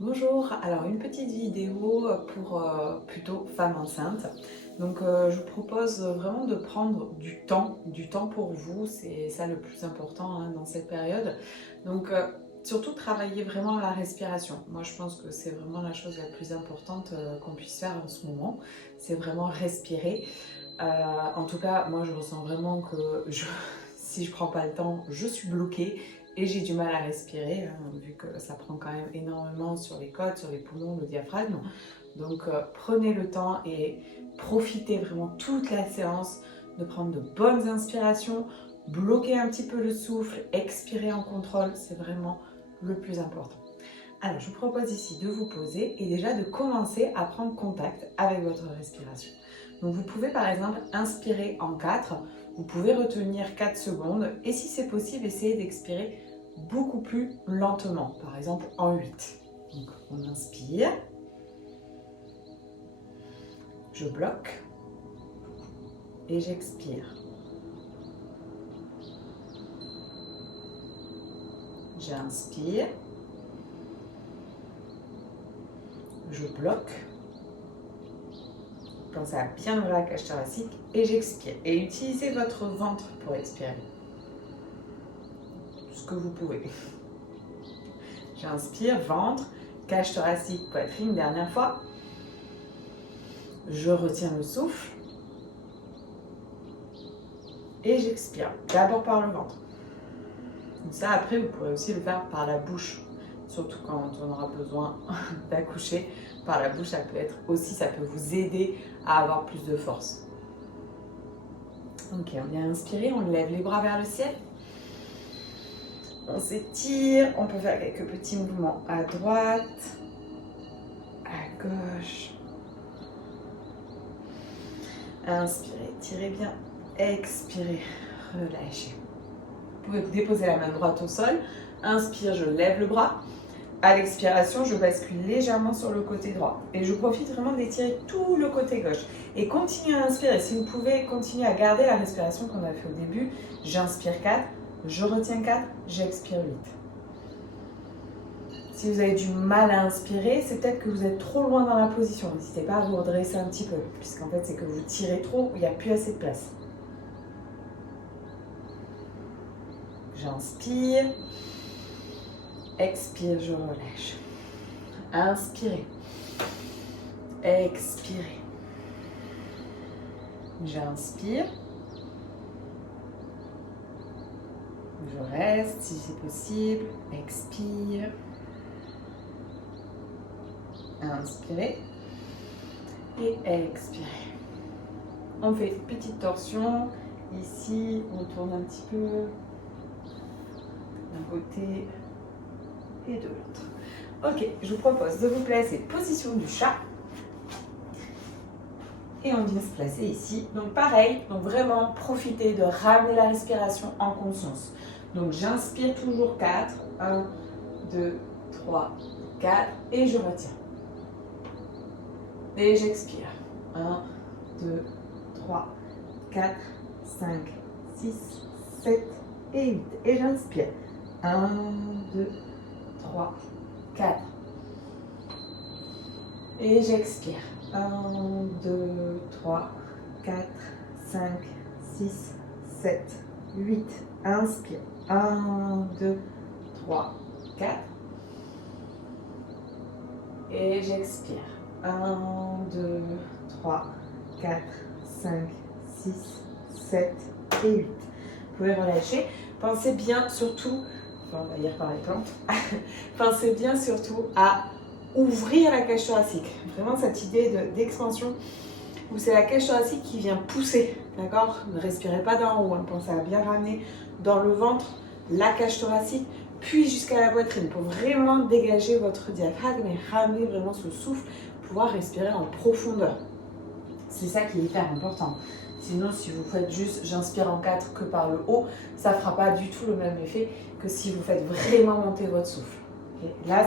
Bonjour, alors une petite vidéo pour plutôt femme enceinte. Donc je vous propose vraiment de prendre du temps pour vous, c'est ça le plus important hein, dans cette période. Donc surtout travailler vraiment la respiration. Moi je pense que c'est vraiment la chose la plus importante qu'on puisse faire en ce moment, c'est vraiment respirer. En tout cas, moi je ressens vraiment que si je prends pas le temps, je suis bloquée et j'ai du mal à respirer, hein, vu que ça prend quand même énormément sur les côtes, sur les poumons, le diaphragme. Donc prenez le temps et profitez vraiment toute la séance de prendre de bonnes inspirations, bloquer un petit peu le souffle, expirer en contrôle, c'est vraiment le plus important. Alors, je vous propose ici de vous poser et déjà de commencer à prendre contact avec votre respiration. Donc, vous pouvez par exemple inspirer en 4, vous pouvez retenir 4 secondes et si c'est possible, essayez d'expirer beaucoup plus lentement, par exemple en 8. Donc, on inspire, je bloque et j'expire. J'inspire, je bloque. Pensez à bien ouvrir la cage thoracique et j'expire. Et utilisez votre ventre pour expirer. Ce que vous pouvez. J'inspire, ventre, cage thoracique, poitrine, dernière fois. Je retiens le souffle. Et j'expire. D'abord par le ventre. Donc ça, après, vous pourrez aussi le faire par la bouche. Surtout quand on aura besoin d'accoucher. Par la bouche, ça peut être aussi, ça peut vous aider à avoir plus de force. Ok, on vient inspirer, on lève les bras vers le ciel. On s'étire, on peut faire quelques petits mouvements à droite, à gauche. Inspirez, tirez bien, expirez, relâchez. Vous pouvez déposer la main droite au sol. Inspire, je lève le bras. À l'expiration, je bascule légèrement sur le côté droit. Et je profite vraiment d'étirer tout le côté gauche. Et continuez à inspirer. Si vous pouvez continuer à garder la respiration qu'on a fait au début, j'inspire 4, je retiens 4, j'expire 8. Si vous avez du mal à inspirer, c'est peut-être que vous êtes trop loin dans la position. N'hésitez pas à vous redresser un petit peu, puisqu'en fait, c'est que vous tirez trop, il n'y a plus assez de place. J'inspire. Expire, je relâche. Inspirez. Expirez. J'inspire. Je reste si c'est possible. Expire. Inspirez. Et expirez. On fait une petite torsion. Ici, on tourne un petit peu d'un côté et de l'autre. Ok, je vous propose de vous placer position du chat. Et on vient se placer ici. Donc pareil, donc vraiment profitez de ramener la respiration en conscience. Donc j'inspire toujours 4. 1, 2, 3, 4. Et je retiens. Et j'expire. 1, 2, 3, 4, 5, 6, 7 et 8. Et j'inspire. 1, 2, 3, 4. Et j'expire. 1, 2, 3, 4, 5, 6, 7, 8. Inspire. 1, 2, 3, 4. Et j'expire. 1, 2, 3, 4, 5, 6, 7 et 8. Vous pouvez relâcher. Pensez bien surtout, enfin on va lire par les plantes, pensez bien surtout à ouvrir la cage thoracique. Vraiment cette idée d'expansion où c'est la cage thoracique qui vient pousser, d'accord? Ne respirez pas d'en haut, hein. Pensez à bien ramener dans le ventre la cage thoracique, puis jusqu'à la poitrine pour vraiment dégager votre diaphragme et ramener vraiment ce souffle, pouvoir respirer en profondeur. C'est ça qui est hyper important. Sinon, si vous faites juste j'inspire en 4 que par le haut, ça ne fera pas du tout le même effet que si vous faites vraiment monter votre souffle. Et là,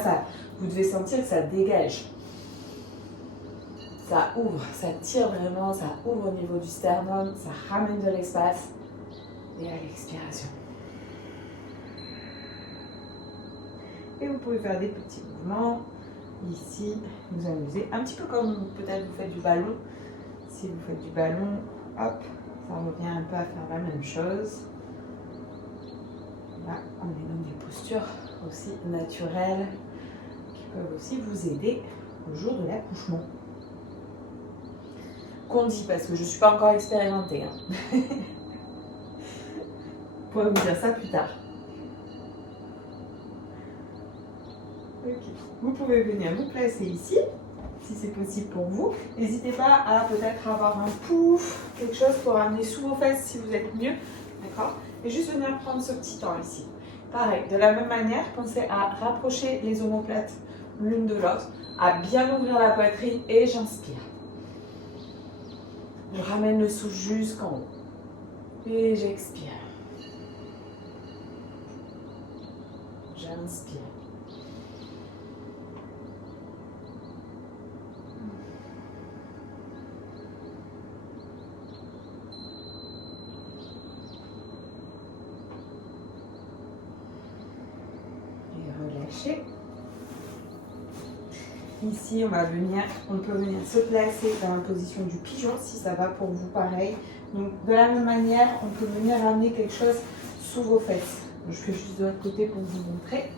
vous devez sentir que ça dégage. Ça ouvre, ça tire vraiment, ça ouvre au niveau du sternum, ça ramène de l'espace. Et à l'expiration. Et vous pouvez faire des petits mouvements ici, vous amusez. Un petit peu comme peut-être vous faites du ballon. Si vous faites du ballon, hop, ça revient un peu à faire la même chose. Là, on est dans des postures aussi naturelles qui peuvent aussi vous aider au jour de l'accouchement. Qu'on dit, parce que je ne suis pas encore expérimentée. Hein. Je pourrais vous dire ça plus tard. Okay. Vous pouvez venir vous placer ici, si c'est possible pour vous. N'hésitez pas à peut-être avoir un pouf, quelque chose pour amener sous vos fesses si vous êtes mieux. D'accord? Et juste venir prendre ce petit temps ici. Pareil, de la même manière, pensez à rapprocher les omoplates l'une de l'autre, à bien ouvrir la poitrine et j'inspire. Je ramène le souffle jusqu'en haut. Et j'expire. J'inspire. Et relâchez. Ici, on peut venir se placer dans la position du pigeon, si ça va pour vous pareil. Donc, de la même manière, on peut venir ramener quelque chose sous vos fesses. Je fais juste de l'autre côté pour vous montrer.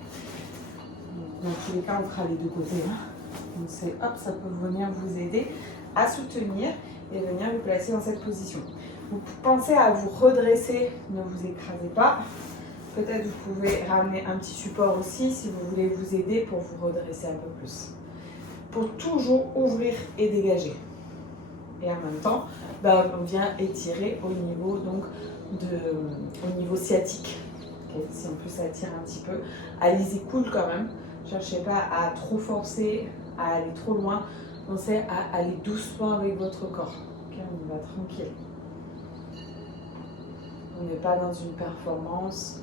Dans tous les cas, on fera les deux côtés. Hein. Donc, hop, ça peut venir vous aider à soutenir et venir vous placer dans cette position. Vous pensez à vous redresser, ne vous écrasez pas. Peut-être vous pouvez ramener un petit support aussi si vous voulez vous aider pour vous redresser un peu plus. Pour toujours ouvrir et dégager. Et en même temps, on vient étirer au niveau, donc, au niveau sciatique. Okay. Si on peut s'attirer un petit peu, allez-y cool quand même. Ne cherchez pas à trop forcer, à aller trop loin. Pensez à aller doucement avec votre corps. Okay. On y va tranquille. On n'est pas dans une performance.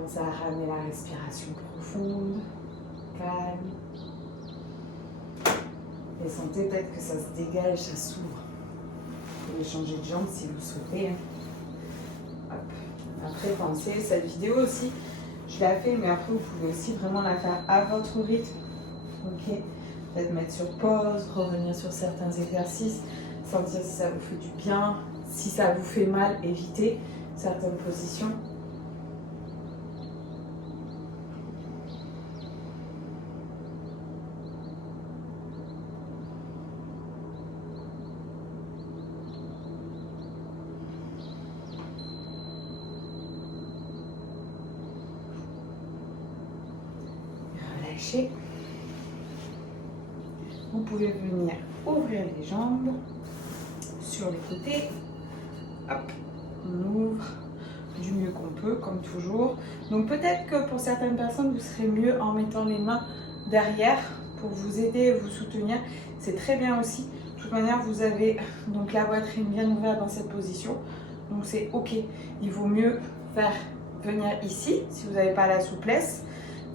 Pensez à ramener la respiration profonde, calme. Et sentez peut-être que ça se dégage, ça s'ouvre. Vous pouvez changer de jambe si vous le souhaitez. Hop. Après, pensez, cette vidéo aussi, je l'ai fait, mais après, vous pouvez aussi vraiment la faire à votre rythme. Ok. Peut-être mettre sur pause, revenir sur certains exercices, sentir si ça vous fait du bien. Si ça vous fait mal, évitez certaines positions. Vous pouvez venir ouvrir les jambes sur les côtés. Hop, on ouvre du mieux qu'on peut, comme toujours. Donc peut-être que pour certaines personnes, vous serez mieux en mettant les mains derrière pour vous aider et vous soutenir. C'est très bien aussi. De toute manière, vous avez donc la poitrine bien ouverte dans cette position. Donc c'est ok. Il vaut mieux faire venir ici, si vous n'avez pas la souplesse,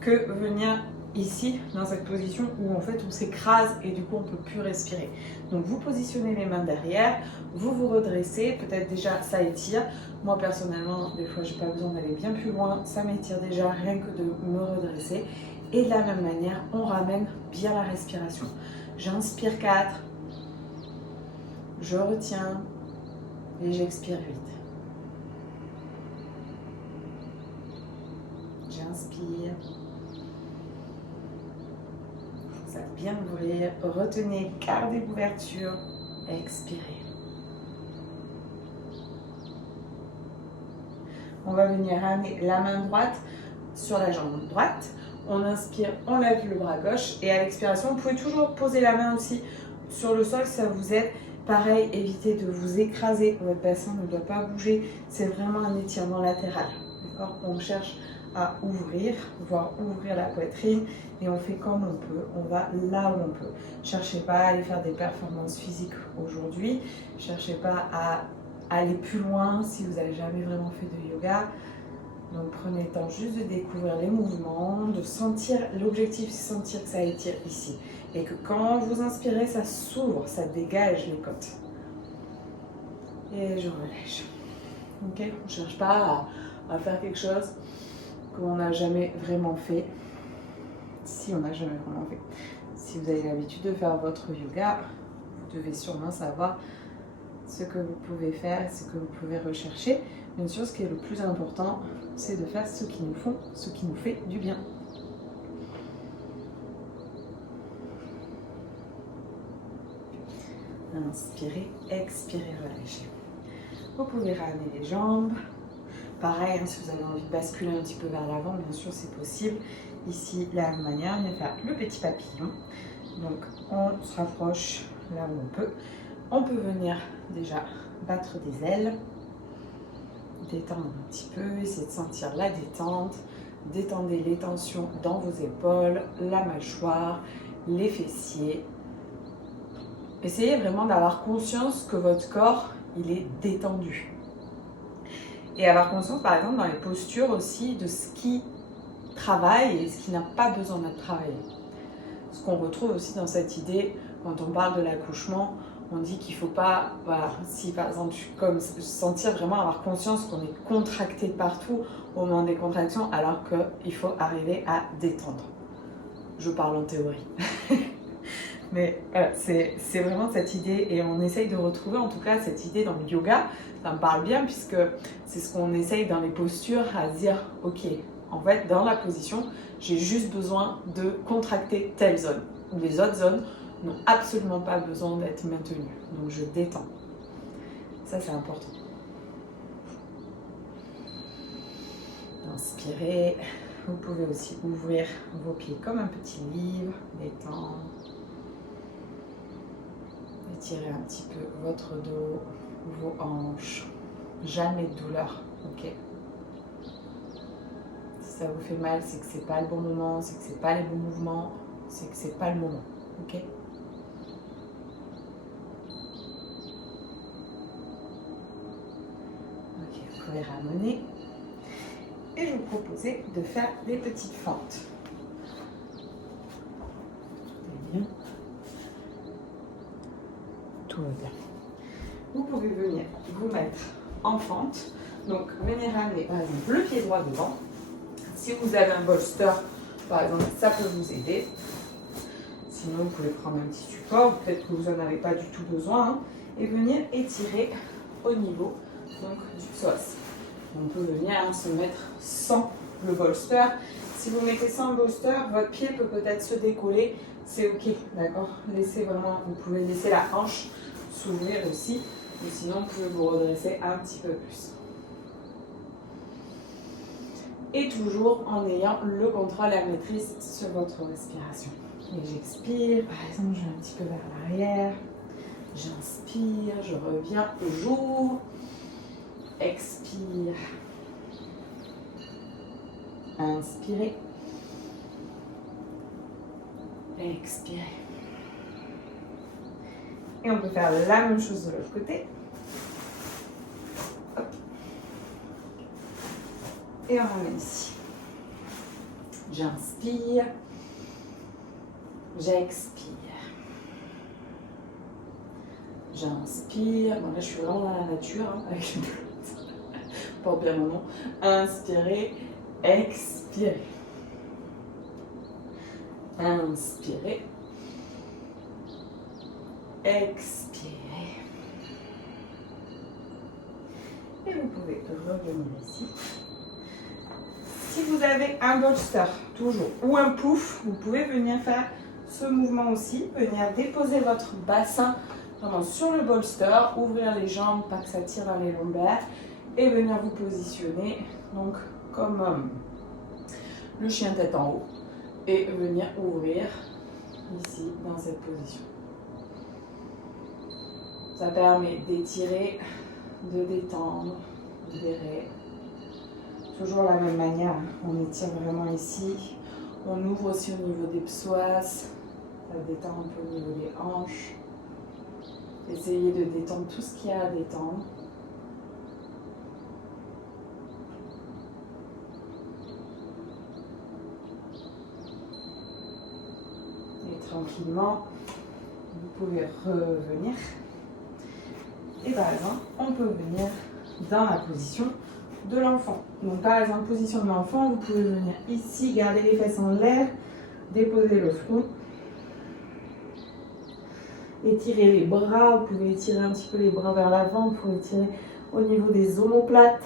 que venir ici, dans cette position où en fait on s'écrase et du coup on ne peut plus respirer. Donc vous positionnez les mains derrière, vous vous redressez, peut-être déjà ça étire. Moi personnellement, des fois j'ai pas besoin d'aller bien plus loin, ça m'étire déjà rien que de me redresser. Et de la même manière, on ramène bien la respiration. J'inspire 4, je retiens et j'expire 8. J'inspire. Ça va bien ouvrir. Retenez, gardez l'ouverture. Expirez. On va venir ramener la main droite sur la jambe droite. On inspire, on lève le bras gauche. Et à l'expiration, vous pouvez toujours poser la main aussi sur le sol, ça vous aide. Pareil, évitez de vous écraser. Votre bassin ne doit pas bouger. C'est vraiment un étirement latéral. D'accord ? On cherche à ouvrir, voire ouvrir la poitrine et on fait comme on peut, on va là où on peut. Cherchez pas à aller faire des performances physiques aujourd'hui, cherchez pas à aller plus loin si vous n'avez jamais vraiment fait de yoga. Donc prenez le temps juste de découvrir les mouvements, de sentir, l'objectif c'est sentir que ça étire ici et que quand vous inspirez ça s'ouvre, ça dégage les côtes. Et je relâche. Ok, on ne cherche pas à faire quelque chose qu'on n'a jamais vraiment fait. Si on n'a jamais vraiment fait. Si vous avez l'habitude de faire votre yoga, vous devez sûrement savoir ce que vous pouvez faire, ce que vous pouvez rechercher. Bien sûr, ce qui est le plus important, c'est de faire ce qui nous fait du bien. Inspirez, expirez, relâchez. Vous pouvez ramener les jambes. Pareil, hein, si vous avez envie de basculer un petit peu vers l'avant, bien sûr, c'est possible. Ici, la même manière, on va faire le petit papillon. Donc, on se rapproche là où on peut. On peut venir déjà battre des ailes, détendre un petit peu, essayer de sentir la détente. Détendez les tensions dans vos épaules, la mâchoire, les fessiers. Essayez vraiment d'avoir conscience que votre corps, il est détendu. Et avoir conscience, par exemple, dans les postures aussi, de ce qui travaille et ce qui n'a pas besoin d'être travaillé. Ce qu'on retrouve aussi dans cette idée, quand on parle de l'accouchement, on dit qu'il ne faut pas, voilà, si par exemple, comme sentir vraiment avoir conscience qu'on est contracté partout au moment des contractions, alors qu'il faut arriver à détendre. Je parle en théorie. Mais voilà, c'est vraiment cette idée, et on essaye de retrouver en tout cas cette idée dans le yoga. Ça me parle bien puisque c'est ce qu'on essaye dans les postures, à dire ok, en fait dans la position, j'ai juste besoin de contracter telle zone. Les autres zones n'ont absolument pas besoin d'être maintenues. Donc je détends. Ça c'est important. Inspirez. Vous pouvez aussi ouvrir vos pieds comme un petit livre, détendre. Étirez un petit peu votre dos, vos hanches. Jamais de douleur, ok? Si ça vous fait mal, c'est que c'est pas le bon moment, c'est que c'est pas les bons mouvements, c'est que c'est pas le moment, ok? Ok, vous pouvez ramener. Et je vous proposais de faire des petites fentes. Bien. Tout va bien. Vous pouvez venir vous mettre en fente. Donc, venez ramener par exemple le pied droit devant. Si vous avez un bolster, par exemple, ça peut vous aider. Sinon, vous pouvez prendre un petit support, peut-être que vous n'en avez pas du tout besoin, hein, et venir étirer au niveau donc, du psoas. On peut venir se mettre sans le bolster. Si vous mettez sans le bolster, votre pied peut peut-être se décoller, c'est ok, d'accord? Laissez vraiment, vous pouvez laisser la hanche s'ouvrir aussi, mais sinon vous pouvez vous redresser un petit peu plus. Et toujours en ayant le contrôle et la maîtrise sur votre respiration. Et j'expire, par exemple, je vais un petit peu vers l'arrière. J'inspire, je reviens, j'ouvre. Expire. Inspirez. Expirez. Et on peut faire la même chose de l'autre côté. Hop. Et on ramène ici. J'inspire. J'expire. J'inspire. Bon, là, je suis vraiment dans la nature, hein, avec une plante. Porte bien mon nom. Inspirez. Expirez. Inspirez. Expirez. Et vous pouvez revenir ici. Si vous avez un bolster, toujours, ou un pouf, vous pouvez venir faire ce mouvement aussi. Venir déposer votre bassin vraiment sur le bolster, ouvrir les jambes, pas que ça tire dans les lombaires, et venir vous positionner donc comme le chien tête en haut, et venir ouvrir ici dans cette position. Ça permet d'étirer, de détendre, de libérer. Toujours la même manière, on étire vraiment ici. On ouvre aussi au niveau des psoas, ça détend un peu au niveau des hanches. Essayez de détendre tout ce qu'il y a à détendre. Et tranquillement, vous pouvez revenir. Et par exemple, on peut venir dans la position de l'enfant. Donc par exemple, position de l'enfant, vous pouvez venir ici, garder les fesses en l'air, déposer le front, étirer les bras, vous pouvez étirer un petit peu les bras vers l'avant, vous pouvez étirer au niveau des omoplates.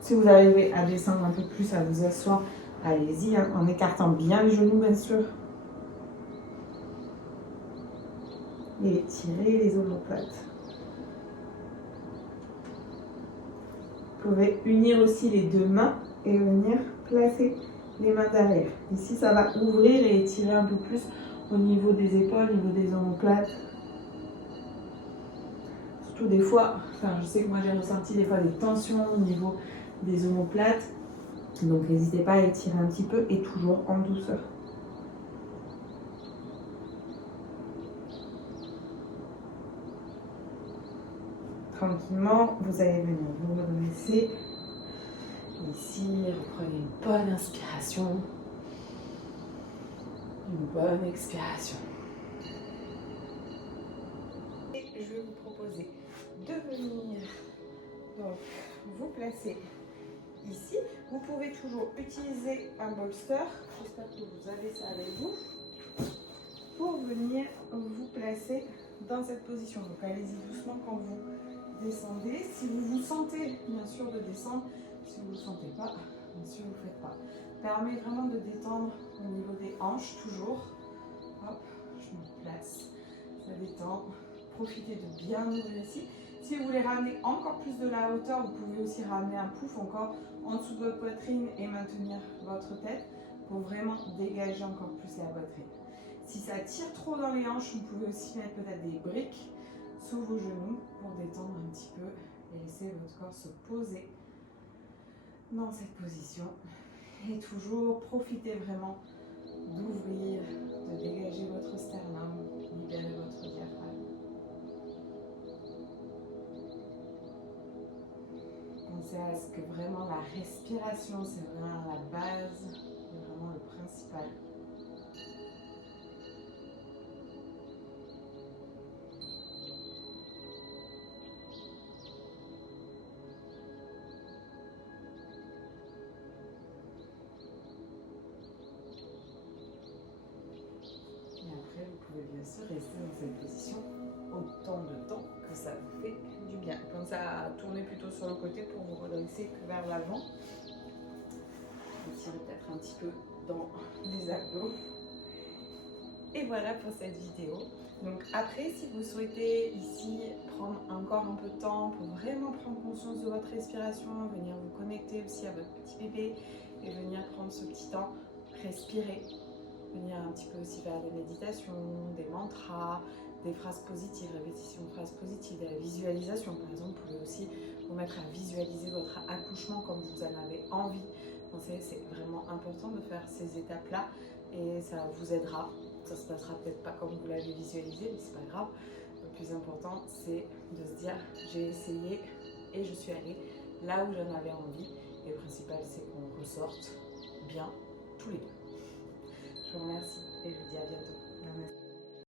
Si vous arrivez à descendre un peu plus, à vous asseoir, allez-y, hein, en écartant bien les genoux bien sûr. Et étirez les omoplates. Vous pouvez unir aussi les deux mains et venir placer les mains derrière. Ici, ça va ouvrir et étirer un peu plus au niveau des épaules, au niveau des omoplates. Surtout des fois, enfin je sais que moi j'ai ressenti des fois des tensions au niveau des omoplates. Donc n'hésitez pas à étirer un petit peu et toujours en douceur. Tranquillement, vous allez venir vous redresser. Ici, reprenez une bonne inspiration. Une bonne expiration. Et je vais vous proposer de venir donc vous placer ici. Vous pouvez toujours utiliser un bolster. J'espère que vous avez ça avec vous. Pour venir vous placer dans cette position. Donc allez-y doucement quand vous descendez. Si vous vous sentez bien sûr de descendre, si vous ne le sentez pas, bien sûr vous ne le faites pas. Permet vraiment de détendre au niveau des hanches toujours. Hop, je me place, ça détend. Profitez de bien ouvrir ici. Si vous voulez ramener encore plus de la hauteur, vous pouvez aussi ramener un pouf encore en dessous de votre poitrine et maintenir votre tête pour vraiment dégager encore plus la poitrine. Si ça tire trop dans les hanches, vous pouvez aussi mettre peut-être des briques sous vos genoux pour détendre un petit peu et laisser votre corps se poser dans cette position. Et toujours profitez vraiment d'ouvrir, de dégager votre sternum, libérer votre diaphragme. Pensez à ce que vraiment la respiration, c'est vraiment la base, c'est vraiment le principal. Vous pouvez bien sûr rester dans cette position autant de temps que ça vous fait du bien. Pensez à tourner plutôt sur le côté pour vous redresser que vers l'avant. Étirez peut-être un petit peu dans les abdos. Et voilà pour cette vidéo. Donc après, si vous souhaitez ici prendre encore un peu de temps pour vraiment prendre conscience de votre respiration, venir vous connecter aussi à votre petit bébé et venir prendre ce petit temps, respirer. Venir un petit peu aussi faire des méditations, des mantras, des phrases positives, répétition de phrases positives, de la visualisation. Par exemple, vous pouvez aussi vous mettre à visualiser votre accouchement comme vous en avez envie. C'est vraiment important de faire ces étapes-là et ça vous aidera. Ça se passera peut-être pas comme vous l'avez visualisé, mais c'est pas grave. Le plus important, c'est de se dire j'ai essayé et je suis allée là où j'en avais envie. Et le principal, c'est qu'on ressorte bien tous les deux. Je vous remercie et je vous dis à bientôt. Namaste.